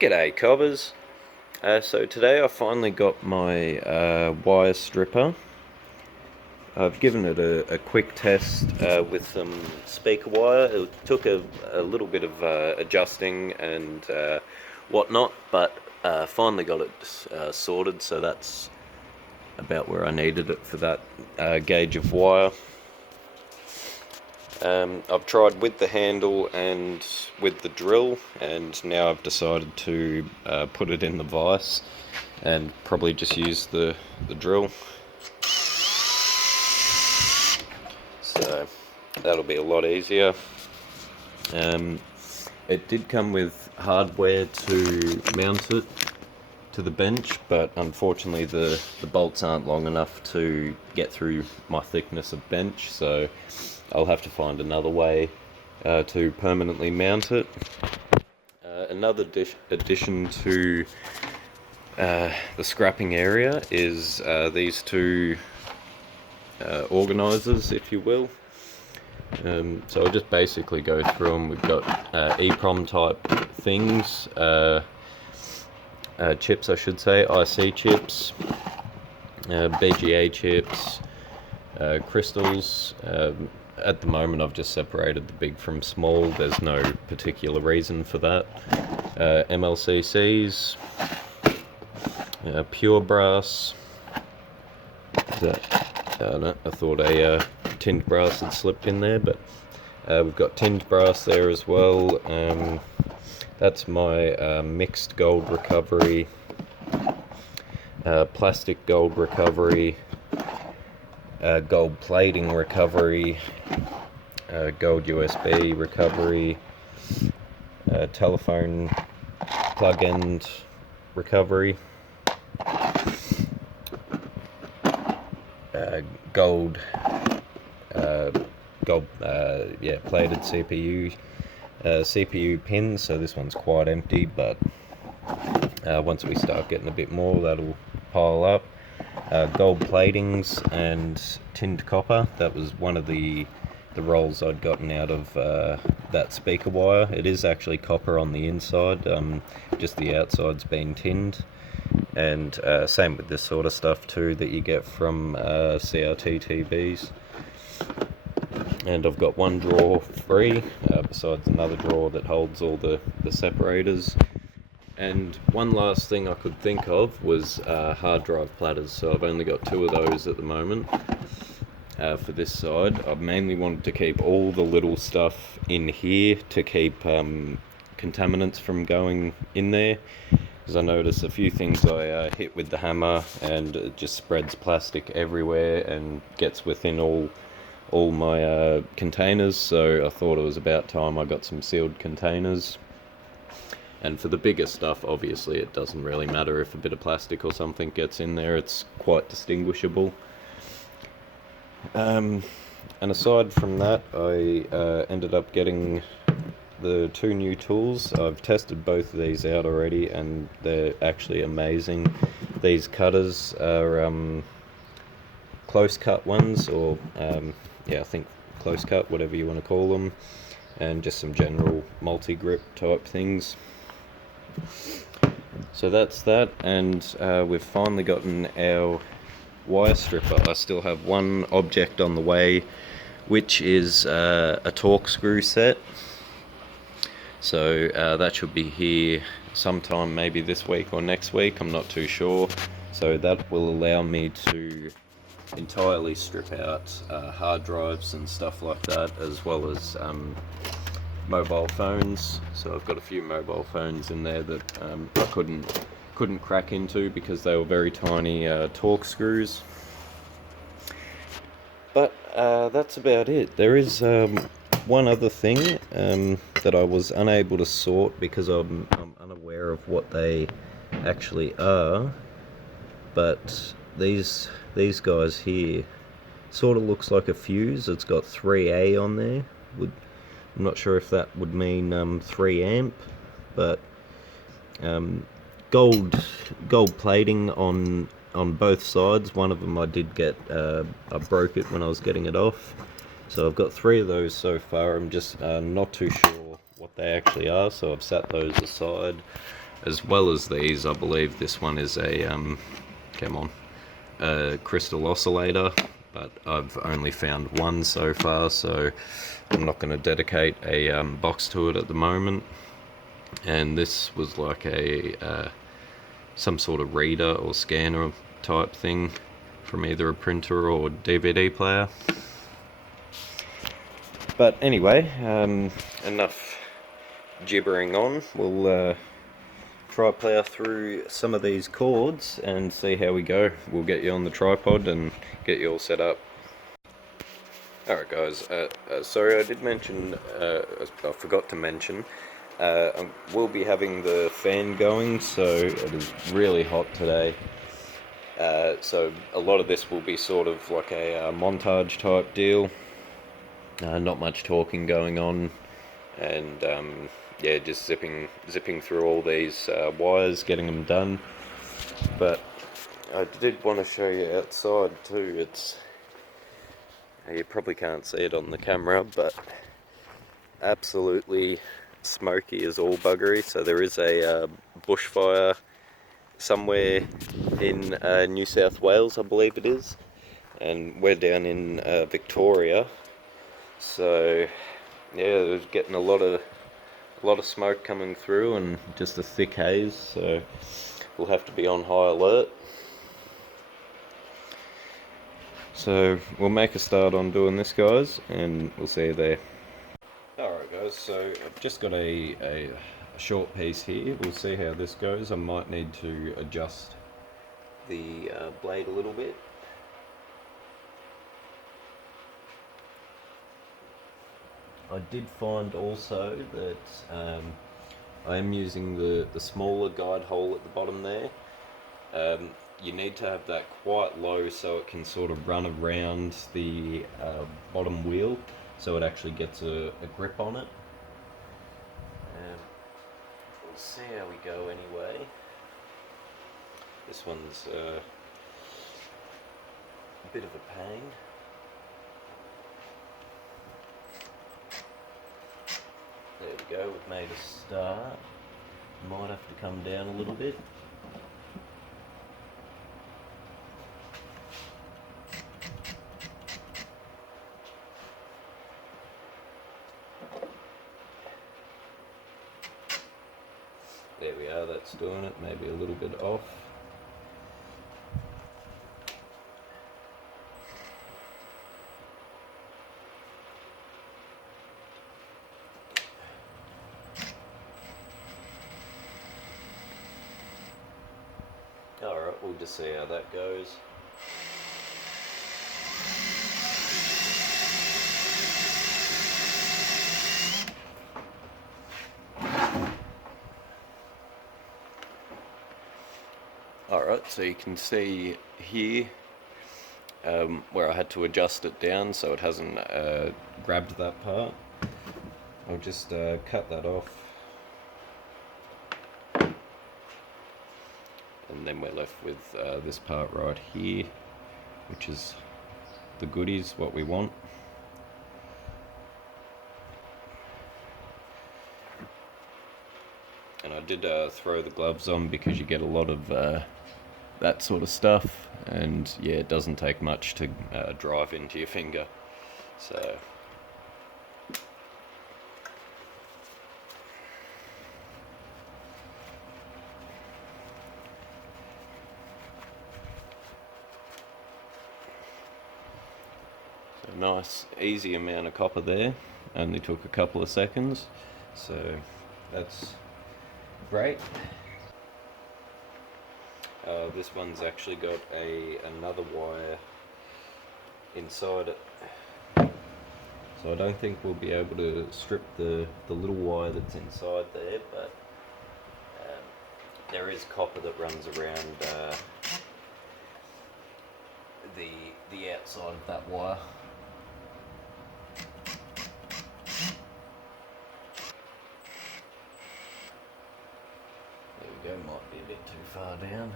G'day cobbers. So today I finally got my wire stripper. I've given it a quick test with some speaker wire. It took a little bit of adjusting and whatnot, but finally got it sorted, so that's about where I needed it for that gauge of wire. I've tried with the handle and with the drill, and now I've decided to put it in the vise and probably just use the drill. So that'll be a lot easier. It did come with hardware to mount it to the bench, but unfortunately the bolts aren't long enough to get through my thickness of bench, so I'll have to find another way to permanently mount it. Another addition to the scrapping area is these two organisers, if you will. So I'll just basically go through them. We've got EEPROM type things, chips I should say, IC chips, BGA chips, crystals. At the moment I've just separated the big from small, there's no particular reason for that. MLCCs, pure brass. I thought a tinned brass had slipped in there, but we've got tinned brass there as well. That's my mixed gold recovery, plastic gold recovery, gold plating recovery, gold USB recovery, telephone plug-end recovery, gold plated CPU pins. So this one's quite empty, but once we start getting a bit more, that'll pile up. Gold platings and tinned copper. That was one of the rolls I'd gotten out of that speaker wire. It is actually copper on the inside, just the outside's been tinned. And same with this sort of stuff too that you get from CRT TVs. And I've got one drawer free, besides another drawer that holds all the separators. And one last thing I could think of was hard drive platters. So I've only got two of those at the moment for this side. I mainly wanted to keep all the little stuff in here to keep contaminants from going in there, because I noticed a few things I hit with the hammer and it just spreads plastic everywhere and gets within all my containers. So I thought it was about time I got some sealed containers. And for the bigger stuff, obviously it doesn't really matter if a bit of plastic or something gets in there, it's quite distinguishable. And aside from that, I ended up getting the two new tools. I've tested both of these out already and they're actually amazing. These cutters are close cut ones, or I think close cut, whatever you want to call them, and just some general multi-grip type things. So that's that, and we've finally gotten our wire stripper. I still have one object on the way, which is a torque screw set. So that should be here sometime, maybe this week or next week, I'm not too sure. So that will allow me to entirely strip out hard drives and stuff like that, as well as mobile phones. So I've got a few mobile phones in there that I couldn't crack into because they were very tiny torque screws. But that's about it. There is one other thing that I was unable to sort because I'm unaware of what they actually are, but these guys here sort of looks like a fuse. It's got 3A on there. I'm not sure if that would mean 3 amp, but gold plating on both sides. One of them I did get, I broke it when I was getting it off. So I've got 3 of those so far. I'm just not too sure what they actually are, so I've set those aside. as well as these, I believe this one is a a crystal oscillator, but I've only found one so far, so I'm not going to dedicate a box to it at the moment. And this was like a some sort of reader or scanner type thing from either a printer or DVD player. But anyway, enough gibbering on. We'll try plow through some of these chords and see how we go. We'll get you on the tripod and get you all set up. Alright guys, sorry I did mention, I forgot to mention, we'll be having the fan going, so it is really hot today. So a lot of this will be sort of like a montage type deal. Not much talking going on, and yeah, just zipping through all these wires, getting them done. But I did want to show you outside too. It's, you probably can't see it on the camera, but absolutely smoky as all buggery. So there is a bushfire somewhere in New South Wales, I believe it is, and we're down in Victoria. So yeah, there's getting a lot of smoke coming through and just a thick haze. So we'll have to be on high alert. So we'll make a start on doing this, guys, and we'll see you there. Alright guys, so I've just got a short piece here. We'll see how this goes. I might need to adjust the blade a little bit. I did find also that I am using the smaller guide hole at the bottom there. You need to have that quite low so it can sort of run around the bottom wheel, so it actually gets a grip on it. We'll see how we go anyway. This one's a bit of a pain. There we go, we've made a start. Might have to come down a little bit. There we are, that's doing it, maybe a little bit off. Alright, we'll just see how that goes. Alright, so you can see here where I had to adjust it down so it hasn't grabbed that part. I'll just cut that off, and then we're left with this part right here, which is the goodies, what we want. And I did throw the gloves on because you get a lot of that sort of stuff, and yeah, it doesn't take much to drive into your finger. So nice easy amount of copper there, only took a couple of seconds, so that's great. This one's actually got another wire inside it, so I don't think we'll be able to strip the little wire that's inside there, but there is copper that runs around the outside of that wire. There we go, might be a bit too far down.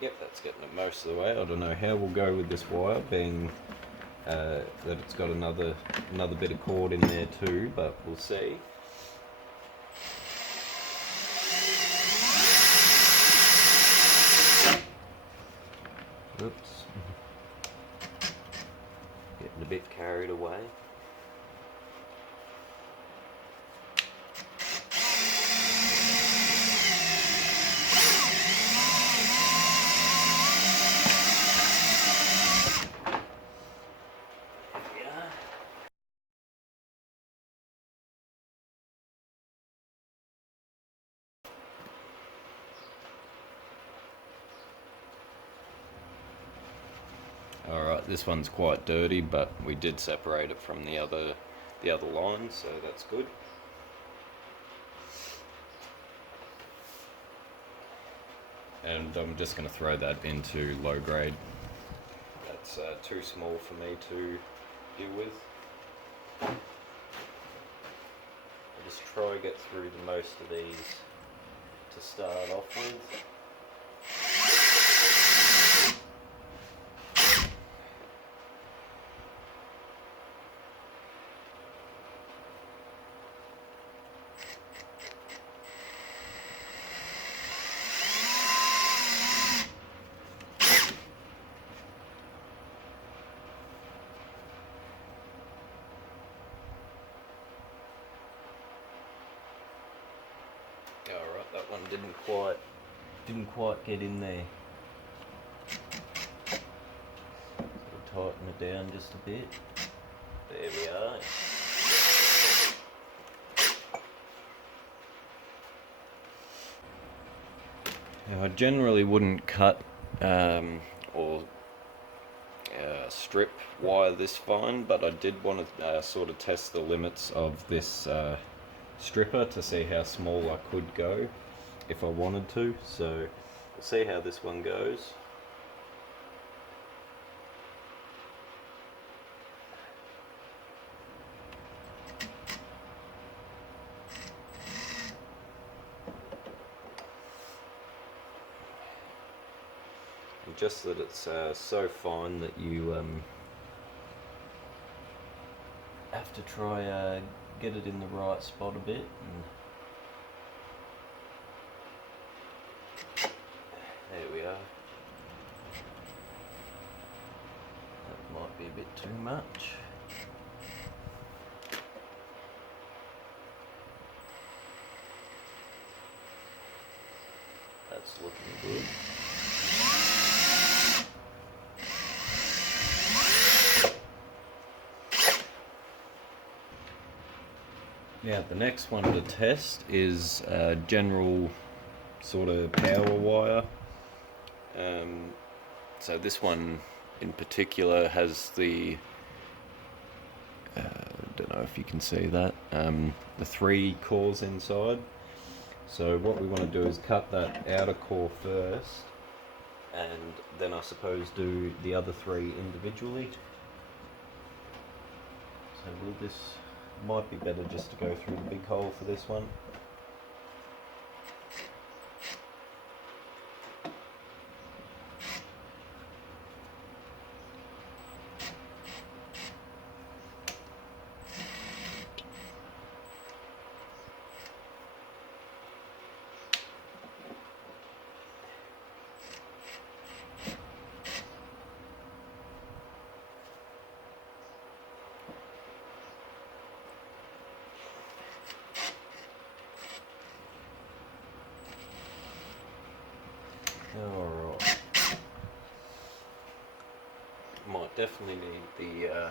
Yep, that's getting it most of the way. I don't know how we'll go with this wire, being that it's got another bit of cord in there too, but we'll see. Oops. Getting a bit carried away. Alright, this one's quite dirty, but we did separate it from the other line, so that's good. And I'm just going to throw that into low grade. That's too small for me to deal with. I'll just try to get through the most of these to start off with. Alright, that one didn't quite get in there. We'll tighten it down just a bit. There we are. Now, I generally wouldn't cut or strip wire this fine, but I did want to sort of test the limits of this stripper to see how small I could go if I wanted to, so we'll see how this one goes. And just that it's so fine that you have to try get it in the right spot a bit. And there we are. That might be a bit too much. That's looking good. Now the next one to test is general sort of power wire. So this one in particular has the, don't know if you can see that, the 3 cores inside. So what we want to do is cut that outer core first, and then I suppose do the other 3 individually. So this might be better just to go through the big hole for this one. Alright. Might definitely need the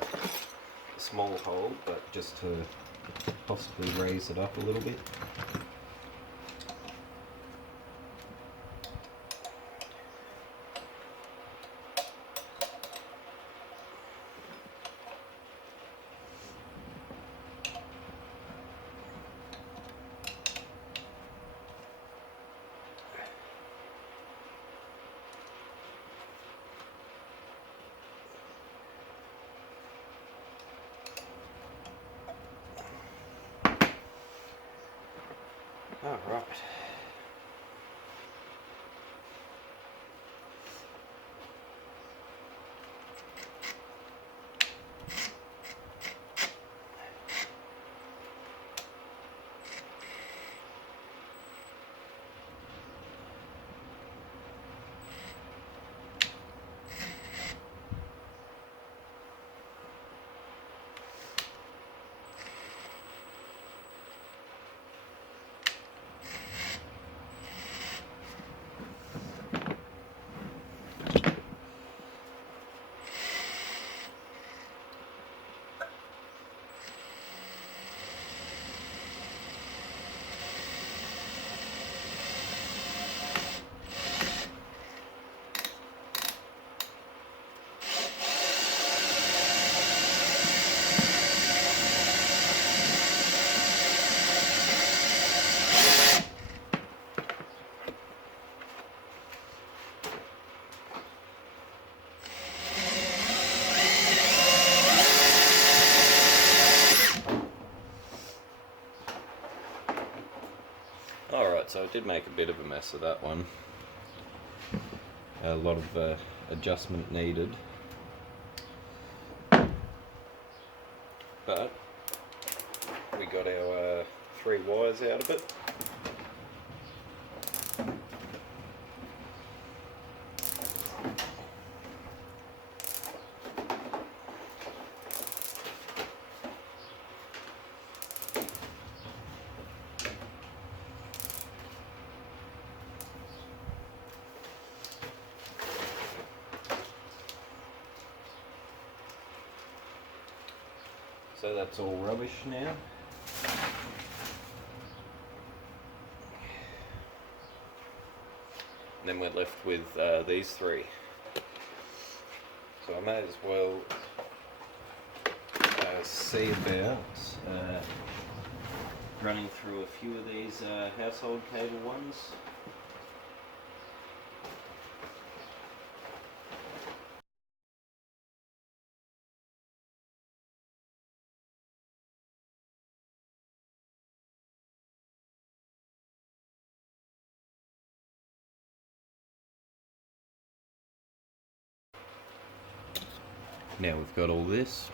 small hole, but just to possibly raise it up a little bit. Alright. Alright, so I did make a bit of a mess of that one. A lot of adjustment needed. But we got our 3 wires out of it. So that's all rubbish now. And then we're left with these 3. So I may as well see about running through a few of these household cable ones. Now we've got all this.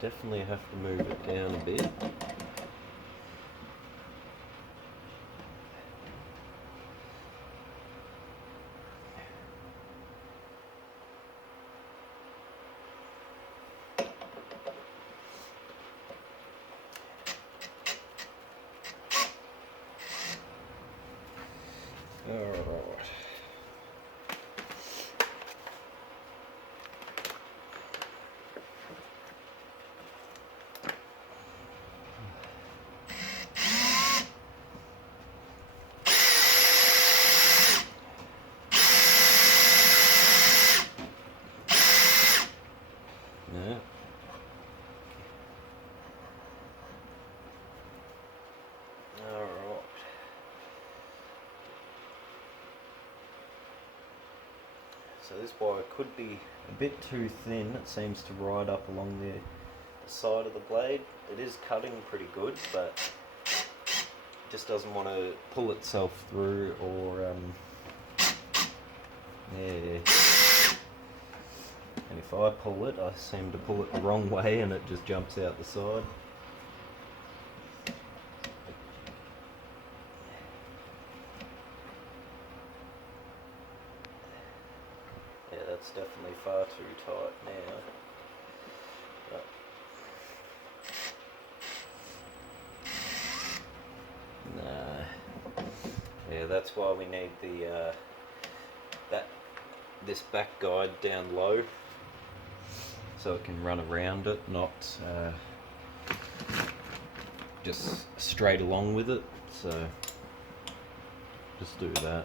Definitely have to move it down a bit. Alright. Yeah. Alright. So this wire could be a bit too thin. It seems to ride up along the side of the blade. It is cutting pretty good, but it just doesn't want to pull itself through, or yeah. And if I pull it, I seem to pull it the wrong way and it just jumps out the side. Yeah, that's definitely far too tight now. But nah. Yeah, that's why we need the this back guide down low, so it can run around it, not just straight along with it. So just do that.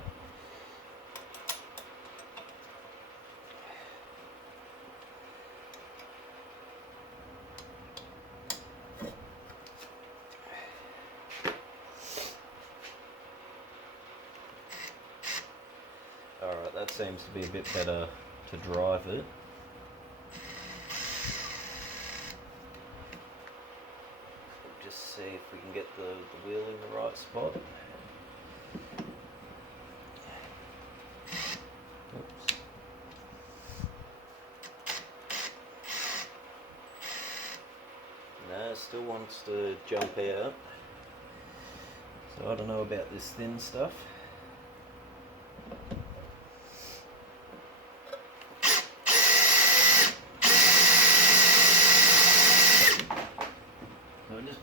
Alright, that seems to be a bit better to drive it. Just see if we can get the wheel in the right spot. Oops. No, still wants to jump out. So I don't know about this thin stuff.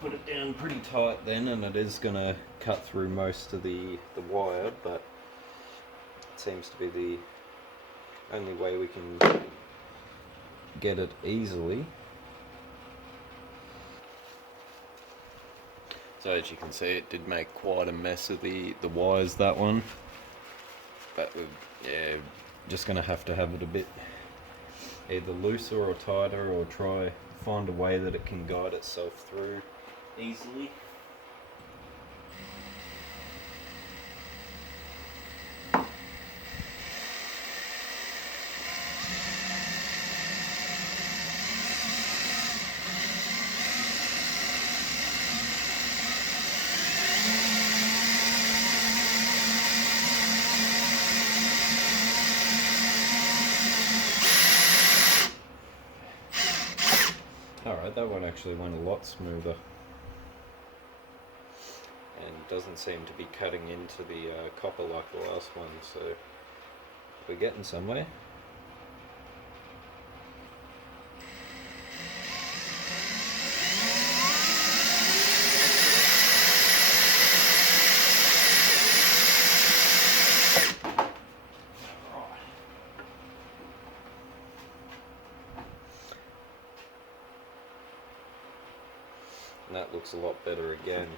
Put it down pretty tight then, and it is going to cut through most of the wire, but it seems to be the only way we can get it easily. So as you can see, it did make quite a mess of the wires, that one, but yeah, just going to have it a bit either looser or tighter, or try find a way that it can guide itself through easily. Alright, that one actually went a lot smoother. And doesn't seem to be cutting into the copper like the last one, so we're getting somewhere. And that looks a lot better again.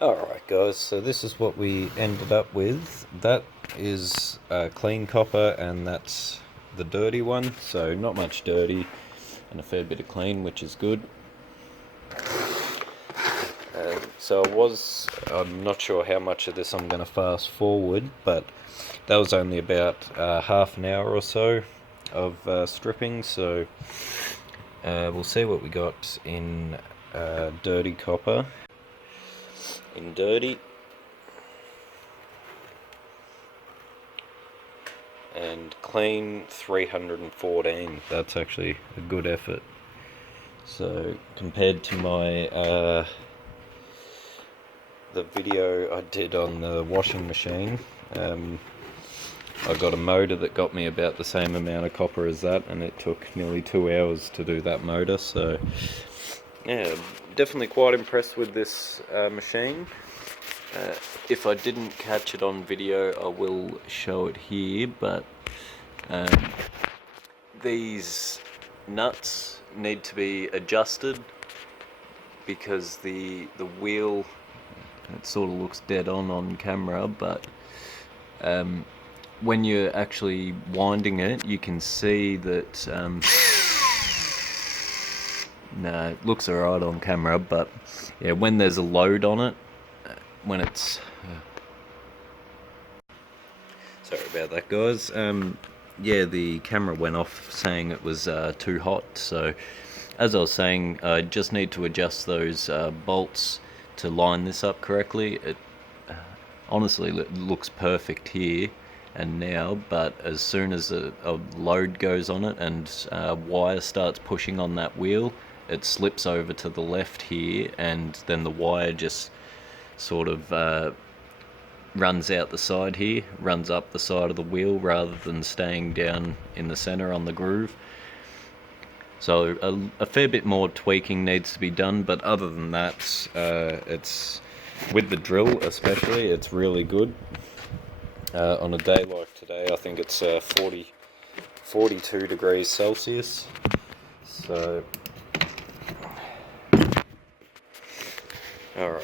Alright guys, so this is what we ended up with. That is clean copper and that's the dirty one, so not much dirty and a fair bit of clean, which is good. So I'm not sure how much of this I'm going to fast forward, but that was only about half an hour or so of stripping, so we'll see what we got in dirty copper. In dirty and clean 314. That's actually a good effort. So compared to my the video I did on the washing machine, I got a motor that got me about the same amount of copper as that, and it took nearly 2 hours to do that motor. So yeah, definitely quite impressed with this machine. If I didn't catch it on video, I will show it here, but these nuts need to be adjusted because the wheel, it sort of looks dead on camera, but when you're actually winding it, you can see that no, it looks alright on camera, but yeah, when there's a load on it, when it's sorry about that guys, yeah, the camera went off saying it was too hot, so as I was saying, I just need to adjust those bolts to line this up correctly. It honestly looks perfect here and now, but as soon as a load goes on it and wire starts pushing on that wheel, it slips over to the left here, and then the wire just sort of runs out the side here, runs up the side of the wheel rather than staying down in the center on the groove. So a fair bit more tweaking needs to be done, but other than that, it's, with the drill especially, it's really good. On a day like today, I think it's 42 degrees Celsius, so alright,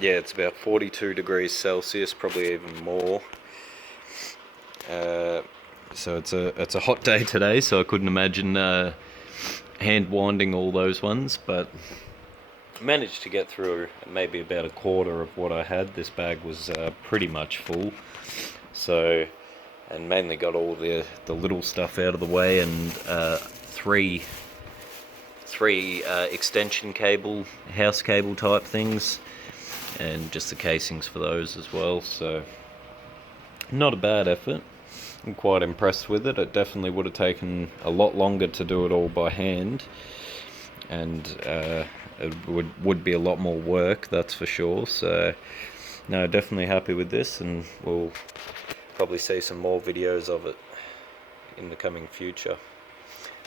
yeah, it's about 42 degrees Celsius, probably even more. So it's a hot day today, so I couldn't imagine hand winding all those ones, but managed to get through maybe about a quarter of what I had. This bag was pretty much full, so, and mainly got all the little stuff out of the way, and three extension cable, house cable type things, and just the casings for those as well. So not a bad effort. I'm quite impressed with it. It definitely would have taken a lot longer to do it all by hand, and it would be a lot more work, that's for sure. So no, definitely happy with this, and we'll probably see some more videos of it in the coming future.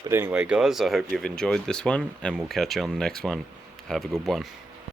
But anyway, guys, I hope you've enjoyed this one, and we'll catch you on the next one. Have a good one.